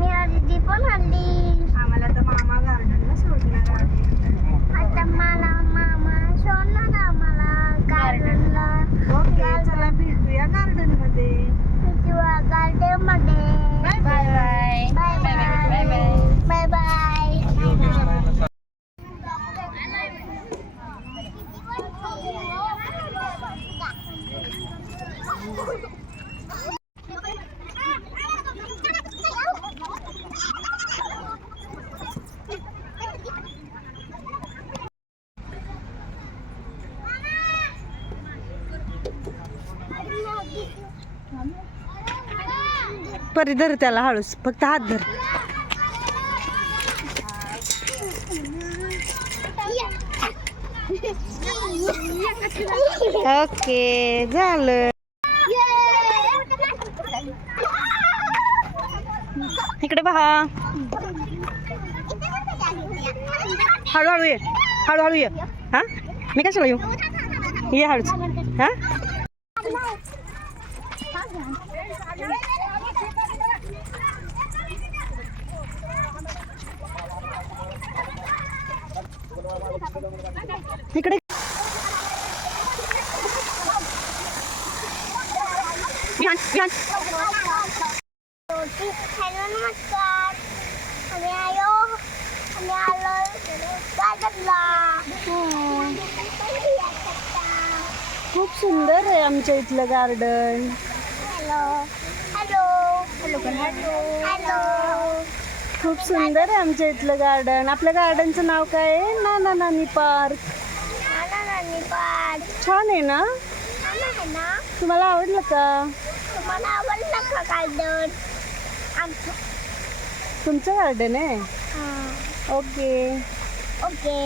मीरा दीदी पण आली. आम्हाला तर मामा गार्डनला सोडणार आहे. आता मला मामा सोडणार आम्हाला गार्डनला. ओके, चला भेटूया गार्डन मध्ये. गार्डन मध्ये. Bye bye. Bye bye bye bye. Pari धर त्याला हळूच, फक्त हात धर. ओके, झालं. इकडे पहा. हळूहळू ये, हळूहळू ये. हा, मी कशाला येऊ? ये हळूच. हा, इकडे. हॅलो, नमस्कार. आम्ही आलो गार्डनला. खूप सुंदर आहे आमच्या इथलं garden. Hello hello hello hello. खूप सुंदर आहे आमच्या इथलं गार्डन. आपल्या गार्डनचं नाव काय आहे? नाना नानी पार्क. नानी पार्क. छान आहे ना? आहे ना? तुम्हाला आवडलं का? तुम्हाला आवडलं का गार्डन? तुमचं गार्डन आहे? ओके. ओके.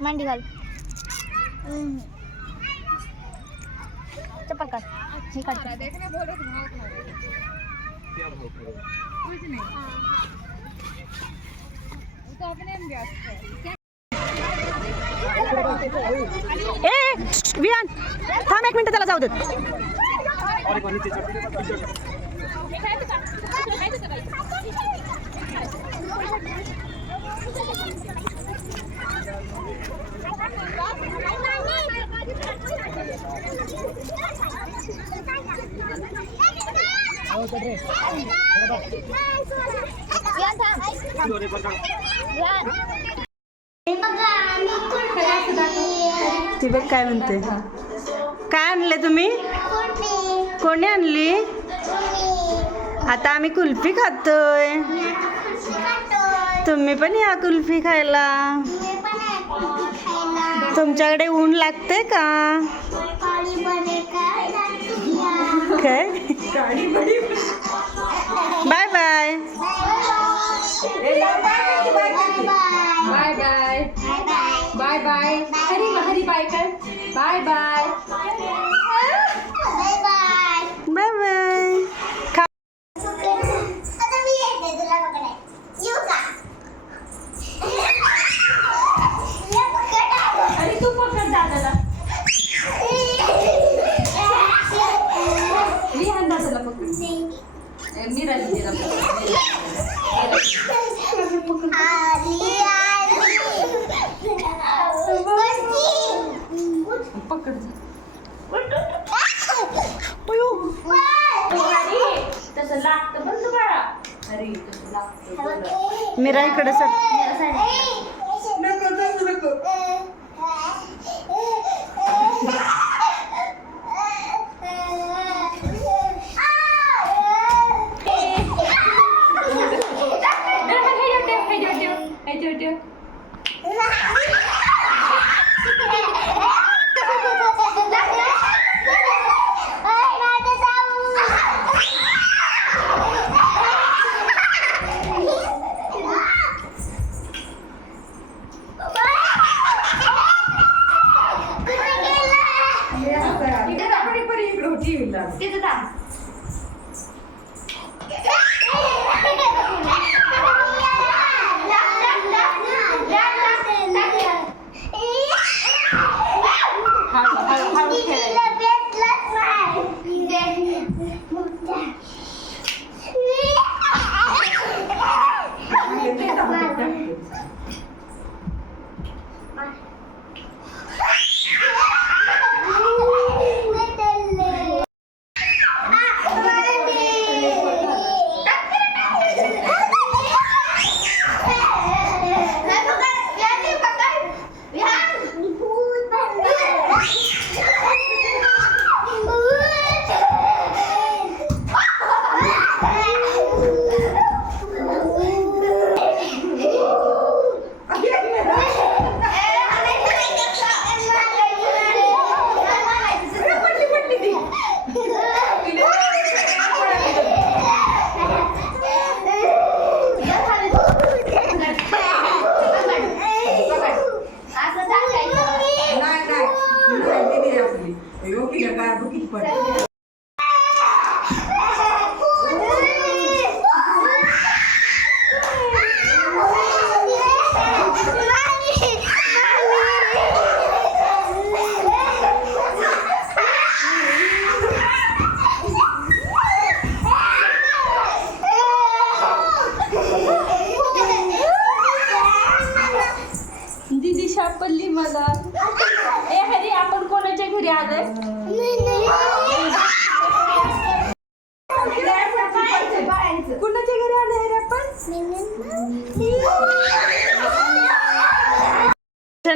मांडी घाल. चप्पल काढ. हे काढ. ए विहान, थांब 1 मिनिट, त्याला जाऊ देत. ती बघ काय म्हणते. काय आणले तुम्ही? कोणी आणली? आता आम्ही कुल्फी खातोय. तुम्ही पण या कुल्फी खायला. तुमच्याकडे ऊन लागते का? काय? Bye bye. Bye bye bye bye. Hari Hari bye कर. Bye bye bye bye. Bye bye. आता मी येते तुला पकडाय. येऊ का? अरे तू पकड दादाला. विहान दादाला पकड. मीरा दीदीला पकड. पकड. तसं लागतं पण तू बाळा. अरे तसं लागतं. मीरा इकडे सर. दीदी सापडली मला. ए हरी, आपण कोणाच्या घरी आलोय? कुणाच्या घरी आलोय रे आपण?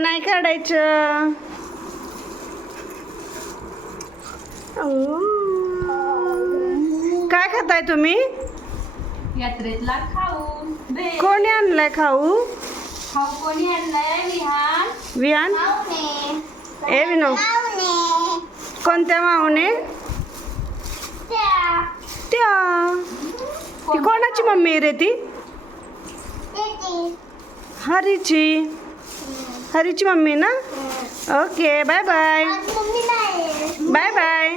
नाही काढायचं. काय खाताय तुम्ही? यात्रेतला खाऊ. कोणी आणलाय खाऊ? खाऊ कोणी आणलाय? विहान. विहान. ए विनो, कोणत्या माऊने? त्या ती कोणाची मम्मी रे ती? हरीची. हरीची मम्मी ना. Okay, bye bye. Bye bye.